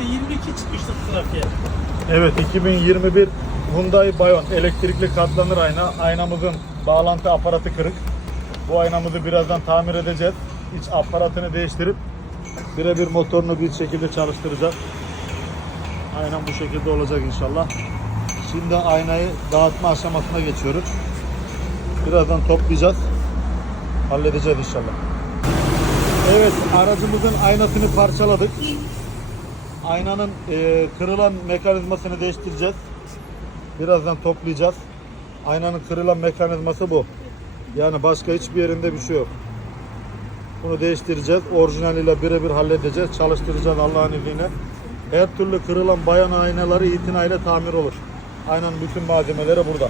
%22 çıkışlı trafiğe. Evet 2021 Hyundai Bayon elektrikli katlanır ayna. Aynamızın bağlantı aparatı kırık. Bu aynamızı birazdan tamir edeceğiz. İç aparatını değiştirip birebir motorunu bir şekilde çalıştıracağız. Aynen bu şekilde olacak inşallah. Şimdi aynayı dağıtma aşamasına geçiyoruz. Birazdan toplayacağız. Halledeceğiz inşallah. Evet aracımızın aynasını parçaladık. Aynanın e, kırılan mekanizmasını değiştireceğiz. Birazdan toplayacağız. Aynanın kırılan mekanizması bu. Yani başka hiçbir yerinde bir şey yok. Bunu değiştireceğiz. Orijinaliyle birebir halledeceğiz. Çalıştıracağız Allah'ın izniyle. Her türlü kırılan bayan aynaları itinayla tamir olur. Aynanın bütün malzemeleri burada.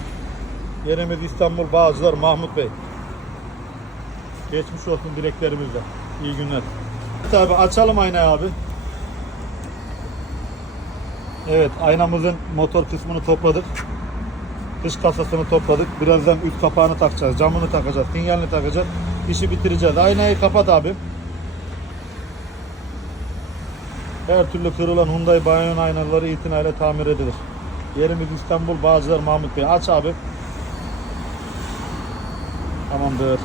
Yerimiz İstanbul Bağcılar Mahmut Bey. Geçmiş olsun dileklerimizle. İyi günler. Tabi açalım aynayı abi. Evet aynamızın motor kısmını topladık. Dış kasasını topladık. Birazdan üst kapağını takacağız. Camını takacağız. Sinyalini takacağız. İşi bitireceğiz. Aynayı kapat abi. Her türlü kırılan Hyundai Bayon aynaları itinayla tamir edilir. Yerimiz İstanbul Bağcılar Mahmut Bey. Aç abi. Tamamdır.